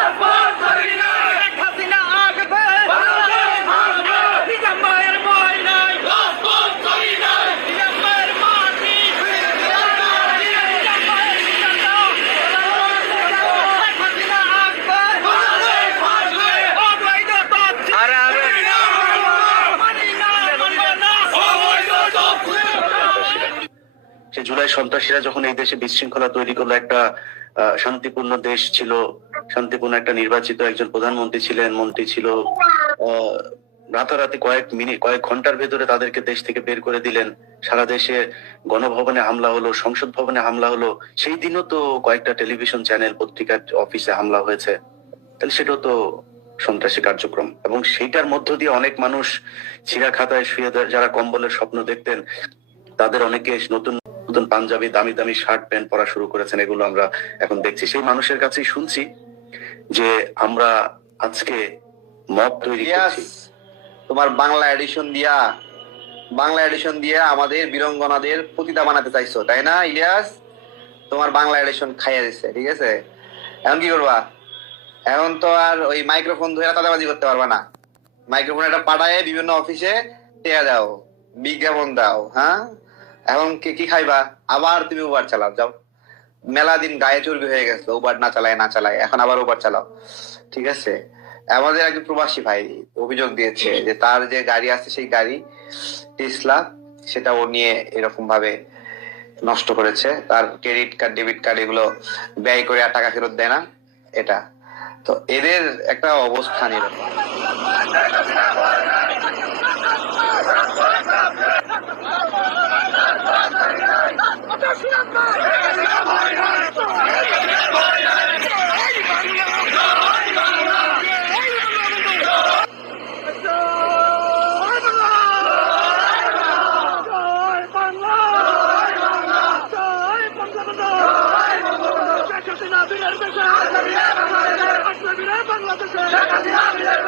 শেখ সে জুলাই সন্ত্রাসীরা যখন এই দেশে বিশৃঙ্খলা তৈরি করল, একটা শান্তিপূর্ণ দেশ ছিল, শান্তিপূর্ণ একটা নির্বাচিত একজন প্রধানমন্ত্রী ছিলেন, মন্ত্রী ছিল রাতারাতি কয়েক মিনিট, কয়েক ঘণ্টার ভেতরে তাদেরকে দেশ থেকে বের করে দিলেন। সারা দেশে গণভবনে হামলা হলো, সংসদ ভবনে হামলা হলো। সেই দিনও তো কয়েকটা টেলিভিশন চ্যানেল, পত্রিকার অফিসে হামলা হয়েছে। তাহলে সেটাও তো সন্ত্রাসী কার্যক্রম। এবং সেইটার মধ্য দিয়ে অনেক মানুষ ছিঁড়া খাতায় শুয়ে যারা কম্বলের স্বপ্ন দেখতেন, তাদের অনেকে নতুন নতুন পাঞ্জাবি দামি দামি শার্ট প্যান্ট পরা শুরু করেছেন এগুলো আমরা এখন দেখছি। সেই মানুষের কাছেই শুনছি যে আমরা আজকে মব তৈরি করছি। তোমার বাংলা এডিশন দিয়া বাংলা এডিশন দিয়া আমাদের বীরঙ্গনাদের পতিতা বানাতে চাইছো তাই না ইলিয়াস? তোমার বাংলা এডিশন খাইয়া দিছে ঠিক আছে? এখন কি করবা? এখন তো আর ওই মাইক্রোফোন ধরে তাদাবাজি করতে পারবা না। মাইক্রোফোন একটা পাঠায় বিভিন্ন অফিসে টেয়া দাও বিজ্ঞাপন দাও হ্যাঁ? এখন কি খাইবা? আবার তুমি উবার চালাও, যাও। মেলা দিন গায়ে চর্বি হয়ে গেছে উবার না চালায় না চালায়, এখন আবার উবার চালাও। ঠিক আছে? আমাদের একজন প্রবাসী ভাই অভিযোগ দিয়েছে যে তার যে গাড়ি আছে, সেই গাড়ি টেসলা সেটা ও নিয়ে এরকম ভাবে নষ্ট করেছে। তার ক্রেডিট কার্ড ডেবিট কার্ড এগুলো ব্যয় করে আর টাকা ফেরত দেয় না, এটা। তো এদের একটা অবস্থান এরকম। বাংলাদেশ